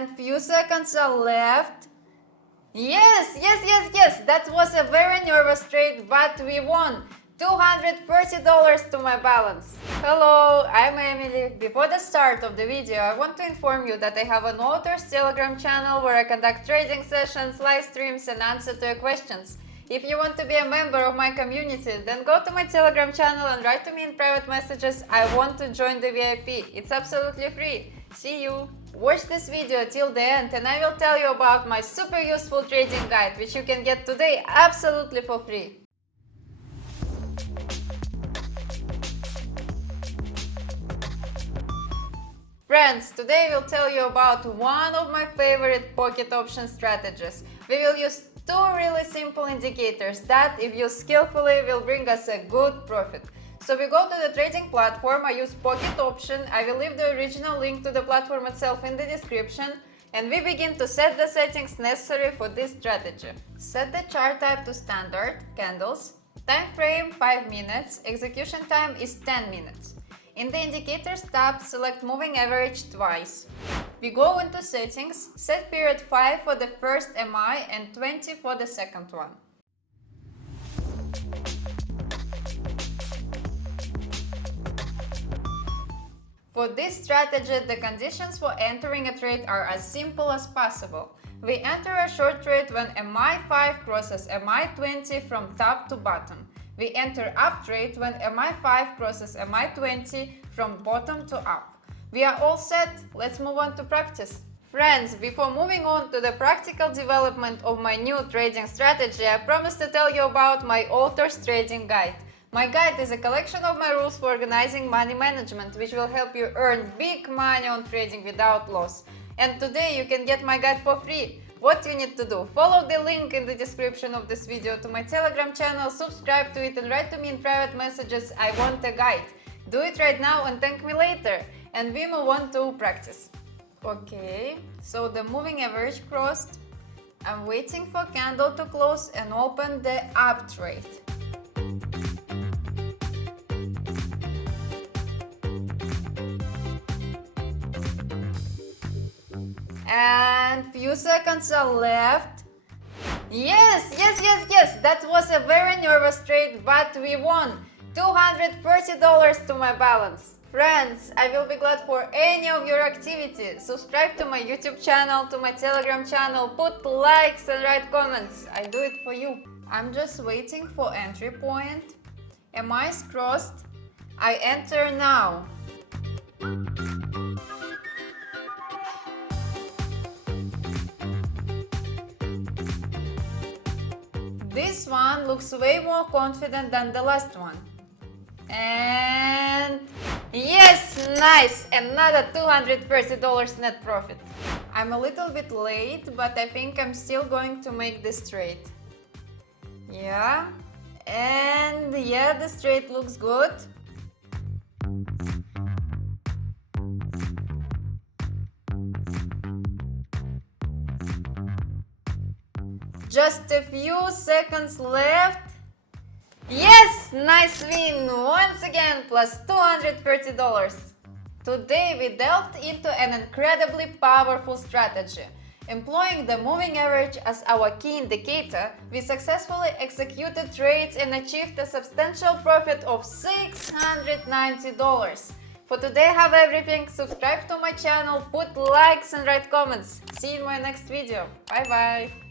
And few seconds are left. Yes, that was a very nervous trade, but we won $230 to my balance. Hello, I'm Emily. Before the start of the video, I want to inform you that I have an author's Telegram channel where I conduct trading sessions, live streams and answer to your questions. If you want to be a member of my community, then go to my Telegram channel and write to me in private messages, I want to join the VIP. It's absolutely free. See you! Watch this video till the end and I will tell you about my super useful trading guide, which you can get today absolutely for free. Friends, today I will tell you about one of my favorite pocket option strategies. We will use two really simple indicators that, if used skillfully, will bring us a good profit. So we go to the trading platform, I use pocket option, I will leave the original link to the platform itself in the description, and we begin to set the settings necessary for this strategy. Set the chart type to standard, candles, time frame 5 minutes, execution time is 10 minutes. In the indicators tab, select moving average twice. We go into settings, set period 5 for the first MI and 20 for the second one. For this strategy, the conditions for entering a trade are as simple as possible. We enter a short trade when MI5 crosses MI20 from top to bottom. We enter up trade when MI5 crosses MI20 from bottom to up. We are all set, let's move on to practice. Friends, before moving on to the practical development of my new trading strategy, I promised to tell you about my author's trading guide. My guide is a collection of my rules for organizing money management, which will help you earn big money on trading without loss. And today you can get my guide for free. What you need to do? Follow the link in the description of this video to my Telegram channel, subscribe to it and write to me in private messages, I want a guide. Do it right now and thank me later. And we move on to practice. Okay, so the moving average crossed. I'm waiting for candle to close and open the up trade. And few seconds are left. Yes, that was a very nervous trade, but we won $230 to my balance. Friends, I will be glad for any of your activity. Subscribe to my YouTube channel, to my Telegram channel, put likes and write comments. I do it for you. I'm just waiting for entry point. MI's crossed. I enter now. This one looks way more confident than the last one. And yes, nice! Another $230 net profit. I'm a little bit late, but I think I'm still going to make this trade. Yeah, and yeah, this trade looks good. Just a few seconds left. Yes, nice win! Once again, plus $230. Today we delved into an incredibly powerful strategy. Employing the moving average as our key indicator, we successfully executed trades and achieved a substantial profit of $690. For today I have everything. Subscribe to my channel, put likes and write comments. See you in my next video. Bye bye!